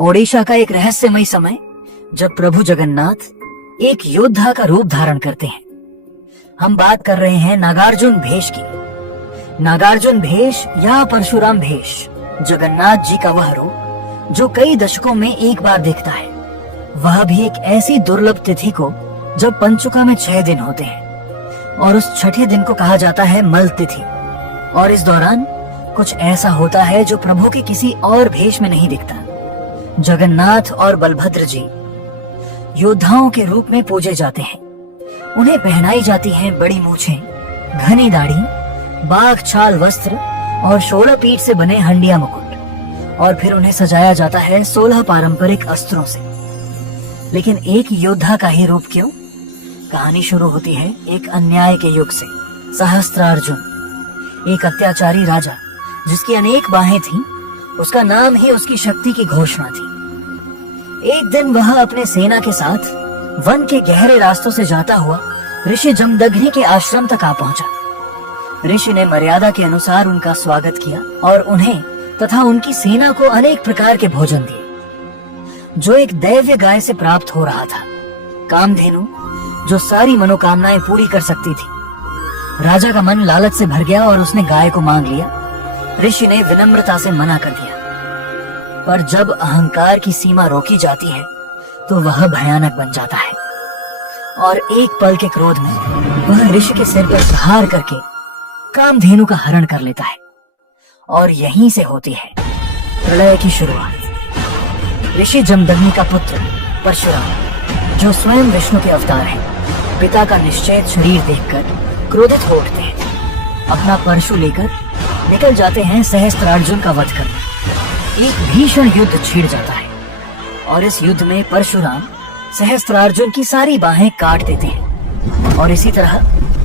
ओडिशा का एक रहस्यमय समय जब प्रभु जगन्नाथ एक योद्धा का रूप धारण करते हैं। हम बात कर रहे हैं नागार्जुन भेष की। नागार्जुन भेष या परशुराम भेष जगन्नाथ जी का वह रूप जो कई दशकों में एक बार दिखता है, वह भी एक ऐसी दुर्लभ तिथि को जब पंचुका में 6 दिन होते हैं और उस छठे दिन को कहा जाता है मल तिथि। और इस दौरान कुछ ऐसा होता है जो प्रभु के किसी और भेष में नहीं दिखता। जगन्नाथ और बलभद्र जी योद्धाओं के रूप में पूजे जाते हैं। उन्हें पहनाई जाती हैं बड़ी मूछें, घनी दाढ़ी, बाघ छाल वस्त्र और 16 पीठ से बने हंडिया मुकुट, और फिर उन्हें सजाया जाता है 16 पारंपरिक अस्त्रों से। लेकिन एक योद्धा का ही रूप क्यों? कहानी शुरू होती है एक अन्याय के युग से। सहस्त्रार्जुन एक अत्याचारी राजा जिसकी अनेक बाहें थीं, उसका नाम ही उसकी शक्ति की घोषणा थी। एक दिन वह अपने सेना के साथ वन के गहरे रास्तों से जाता हुआ ऋषि जमदग्नि के आश्रम तक आ पहुंचा। ऋषि ने मर्यादा के अनुसार उनका स्वागत किया और उन्हें तथा उनकी सेना को अनेक प्रकार के भोजन दिए जो एक दैव्य गाय से प्राप्त हो रहा था, कामधेनु, जो सारी मनोकामनाएं पूरी कर सकती थी। राजा का मन लालच से भर गया और उसने गाय को मांग लिया। ऋषि ने विनम्रता से मना कर दिया, पर जब अहंकार की सीमा रोकी जाती है तो वह भयानक बन जाता है और एक पल के क्रोध में वह ऋषि के सिर पर प्रहार करके कामधेनु का हरण कर लेता है। और यहीं से होती है प्रलय की शुरुआत। ऋषि जमदग्नि का पुत्र परशुराम, जो स्वयं विष्णु के अवतार है, पिता का निश्चेत शरीर देखकर क्रोधित हो उठते हैं। अपना परशु लेकर निकल जाते हैं सहस्त्रार्जुन का वध करने। एक भीषण युद्ध छिड़ जाता है और इस युद्ध में परशुराम सहस्त्रार्जुन की सारी बाहें काट देते हैं। और इसी तरह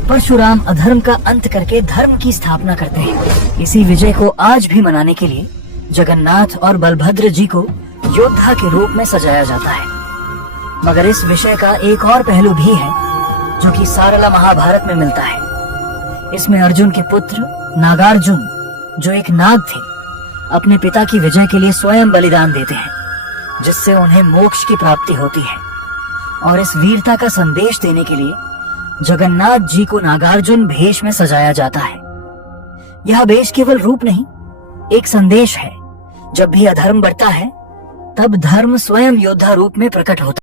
परशुराम अधर्म का अंत करके धर्म की स्थापना करते हैं। इसी विजय को आज भी मनाने के लिए जगन्नाथ और बलभद्र जी को योद्धा के रूप में सजाया जाता है। मगर इस विषय का एक और पहलू भी है जो कि सारला महाभारत में मिलता है। इसमें अर्जुन के पुत्र नागार्जुन, जो एक नाग थे, अपने पिता की विजय के लिए स्वयं बलिदान देते हैं, जिससे उन्हें मोक्ष की प्राप्ति होती है। और इस वीरता का संदेश देने के लिए जगन्नाथ जी को नागार्जुन भेष में सजाया जाता है। यह भेष केवल रूप नहीं, एक संदेश है। जब भी अधर्म बढ़ता है तब धर्म स्वयं योद्धा रूप में प्रकट होता है।